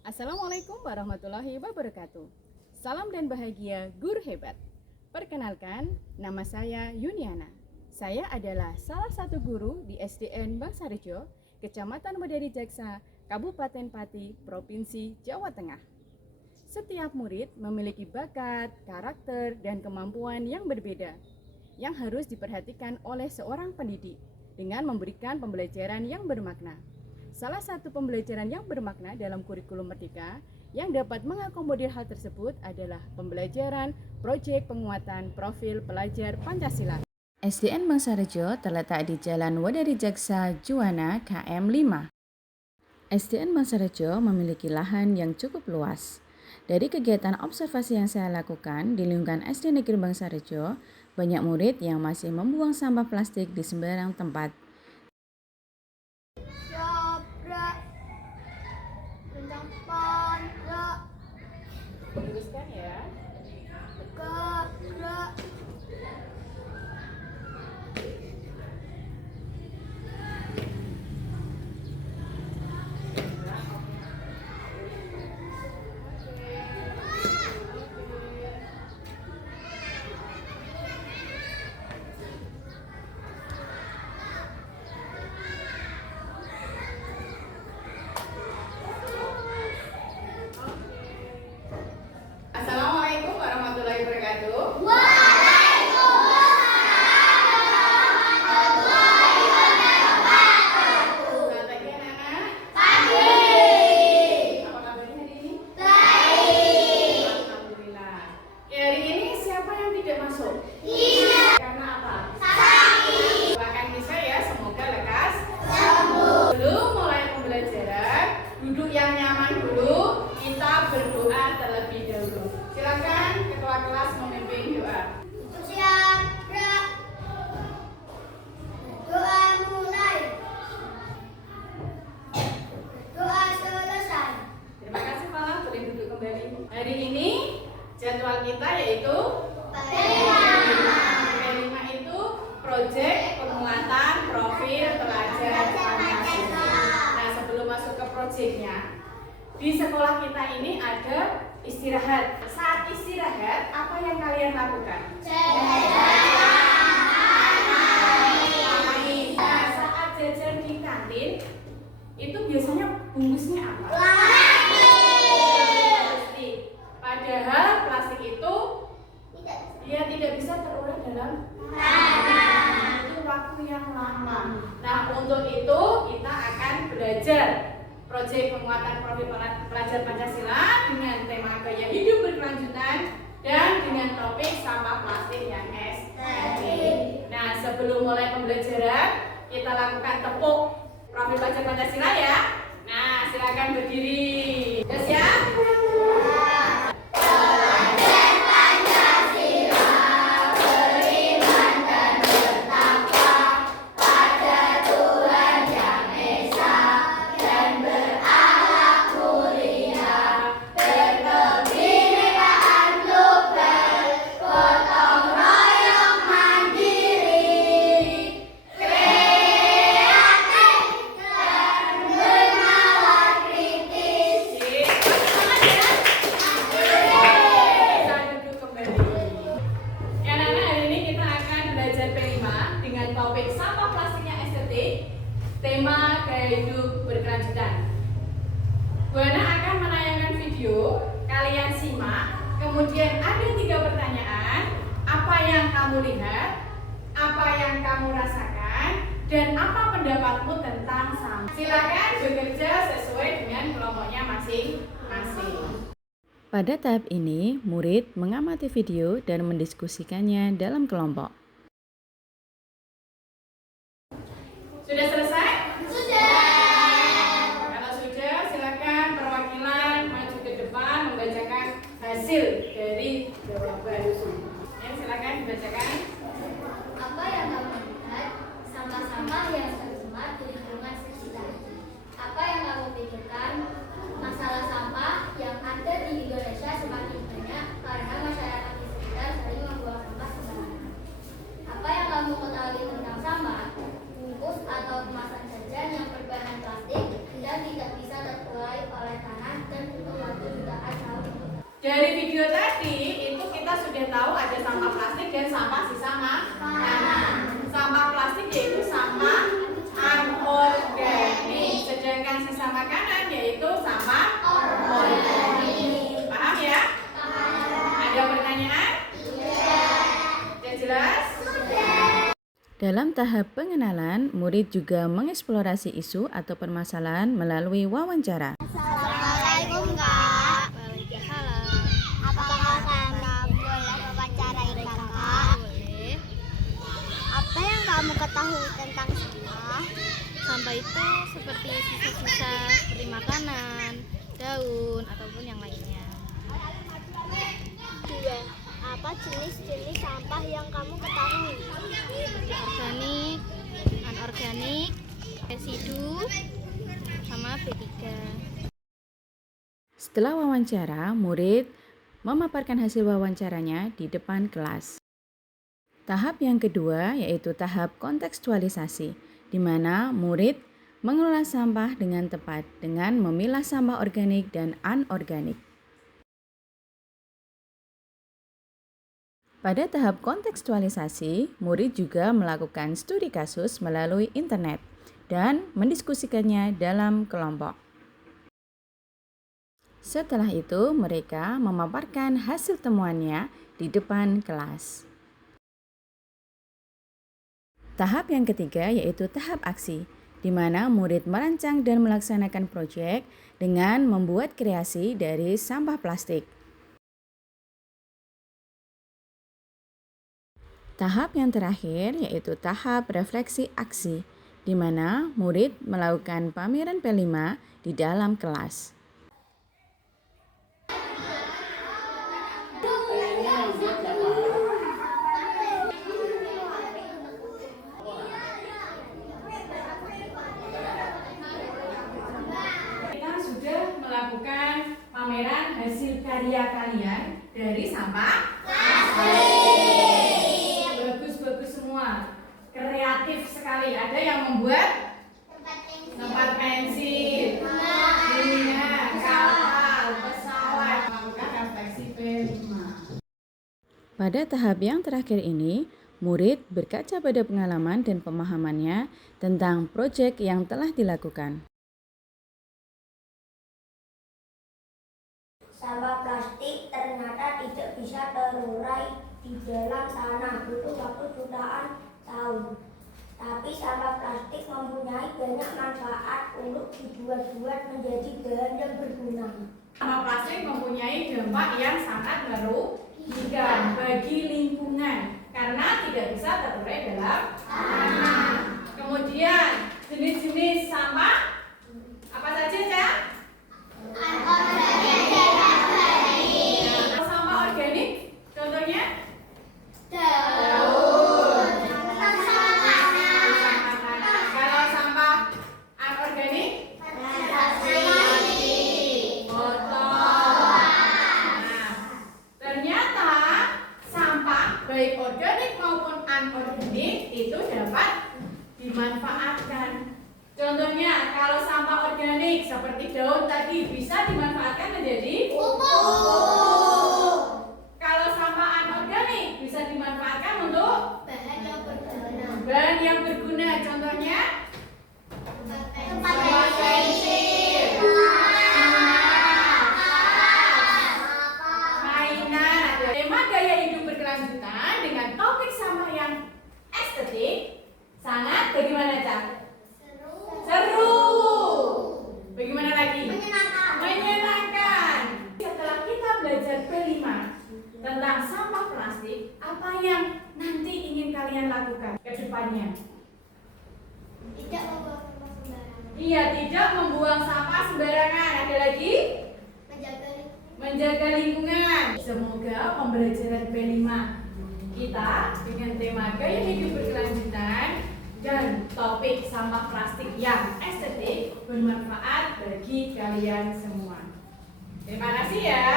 Assalamualaikum warahmatullahi wabarakatuh. Salam dan bahagia guru hebat. Perkenalkan, nama saya Yuniana. Saya adalah salah satu guru di SDN Bangsarejo, Kecamatan Wedari Jaksa, Kabupaten Pati, Provinsi Jawa Tengah. Setiap murid memiliki bakat, karakter, dan kemampuan yang berbeda, yang harus diperhatikan oleh seorang pendidik dengan memberikan pembelajaran yang bermakna. Salah satu pembelajaran yang bermakna dalam kurikulum Merdeka yang dapat mengakomodir hal tersebut adalah pembelajaran proyek penguatan profil pelajar Pancasila. SDN Bangsarejo terletak di Jalan Wedari Jaksa, Juwana, KM 5. SDN Bangsarejo memiliki lahan yang cukup luas. Dari kegiatan observasi yang saya lakukan di lingkungan SD Negeri Bangsarejo, banyak murid yang masih membuang sampah plastik di sembarang tempat. Luruskan ya. Assalamualaikum warahmatullahi wabarakatuh. Selamat pagi anak-anak. Apa kabarnya hari ini? Alhamdulillah. Hari ini siapa yang tidak masuk? Karena apa? Doakan bisa ya, semoga lekas sembuh. Sebelum mulai pembelajaran, duduk yang nyaman dulu. Kita berdoa terlebih dahulu. Silakan ketua kelas memimpin doa. Doa mulai. Doa selesai. Terima kasih Malah, boleh duduk kembali. Hari ini jadwal kita yaitu P5 itu proyek penguatan profil pelajar Pancasila. Nah, sebelum masuk ke proyeknya, di sekolah kita ini ada istirahat. Saat istirahat, apa yang kalian lakukan? Nah, saat jajan di kantin, itu biasanya bungkusnya apa? Plastik. Padahal plastik itu dia tidak bisa terurai dalam itu waktu yang lama. Nah, untuk itu kita akan belajar proyek penguatan profil pelajar Pancasila dengan tema gaya hidup berkelanjutan dan dengan topik sampah plastik yang estetik. Nah, sebelum mulai pembelajaran, kita lakukan tepuk profil pelajar Pancasila ya. Nah, silakan berdiri. Sudah siap? Topik sampah plastiknya estetik, tema gaya hidup berkelanjutan. Bu Ana akan menayangkan video, kalian simak, kemudian ada 3 pertanyaan, apa yang kamu lihat, apa yang kamu rasakan, dan apa pendapatmu tentang sampah. Silakan bekerja sesuai dengan kelompoknya masing-masing. Pada tahap ini, murid mengamati video dan mendiskusikannya dalam kelompok. Sudah selesai? Kalau sudah, silakan perwakilan maju ke depan membacakan hasil dari jawaban. Ya, silakan dibacakan. Apa yang kamu lihat? Sampah-sampah yang tercemar di lingkungan sekitar. Apa yang kamu pikirkan? Masalah sampah yang ada di Indonesia semakin banyak karena masyarakat di sekitar sering membuang sampah sembarangan. Apa yang kamu ketahui tentang sampah? Bungkus atau Dalam tahap pengenalan, murid juga mengeksplorasi isu atau permasalahan melalui wawancara. Assalamualaikum Kak. Waalaikumsalam. Apakah Kakak boleh wawancarai Kakak? Boleh. Apa yang kamu ketahui tentang sampah? Sampah itu seperti sisa-sisa seperti makanan, daun, ataupun yang lainnya. 2. Apa jenis-jenis sampah yang kamu ketahui? Seperti organik, anorganik, residu, sama B3. Setelah wawancara, murid memaparkan hasil wawancaranya di depan kelas. Tahap yang kedua yaitu tahap kontekstualisasi, di mana murid mengelola sampah dengan tepat dengan memilah sampah organik dan anorganik. Pada tahap kontekstualisasi, murid juga melakukan studi kasus melalui internet dan mendiskusikannya dalam kelompok. Setelah itu, mereka memaparkan hasil temuannya di depan kelas. Tahap yang ketiga yaitu tahap aksi, di mana murid merancang dan melaksanakan proyek dengan membuat kreasi dari sampah plastik. Tahap yang terakhir yaitu tahap refleksi aksi, di mana murid melakukan pameran P5 di dalam kelas. Kita sudah melakukan pameran hasil karya kalian dari sampah bagus semua, kreatif sekali. Ada yang membuat tempat pensil, bunga, kapal, pesawat, melakukan refleksi P5. Pada tahap yang terakhir ini, murid berkaca pada pengalaman dan pemahamannya tentang proyek yang telah dilakukan. Sampah plastik ternyata tidak bisa terurai di dalam tanah, butuh waktu jutaan tahun. Tapi sampah plastik mempunyai banyak manfaat untuk dibuat-buat menjadi bahan yang berguna. Sampah plastik mempunyai dampak yang sangat merugikan bagi lingkungan karena tidak bisa terurai dalam tanah. Kemudian jenis-jenis sampah apa saja, Cak? Kalau sampah organik, contohnya daun. Kalau sampah anorganik, botol. Nah, ternyata sampah baik organik maupun anorganik itu dapat dimanfaatkan. Contohnya kalau sampah organik seperti daun tadi bisa dimanfaatkan menjadi pupuk. Kalau sampah anorganik bisa dimanfaatkan untuk Bahan yang berguna. bahan yang berguna. Contohnya Tempat pensil, mainan. Tema gaya hidup berkelanjutan dengan topik sampah yang estetik sangat bagaimana, Cak? Seru. Bagaimana lagi? Menyenangkan. Setelah kita belajar P5 tentang sampah plastik, apa yang nanti ingin kalian lakukan ke depannya? Tidak membuang sampah sembarangan. Iya, tidak membuang sampah sembarangan. Ada lagi? Menjaga lingkungan. Semoga pembelajaran P5 kita dengan tema gaya hidup berkelanjutan dan topik sampah plastik yang estetik bermanfaat bagi kalian semua. Terima kasih ya.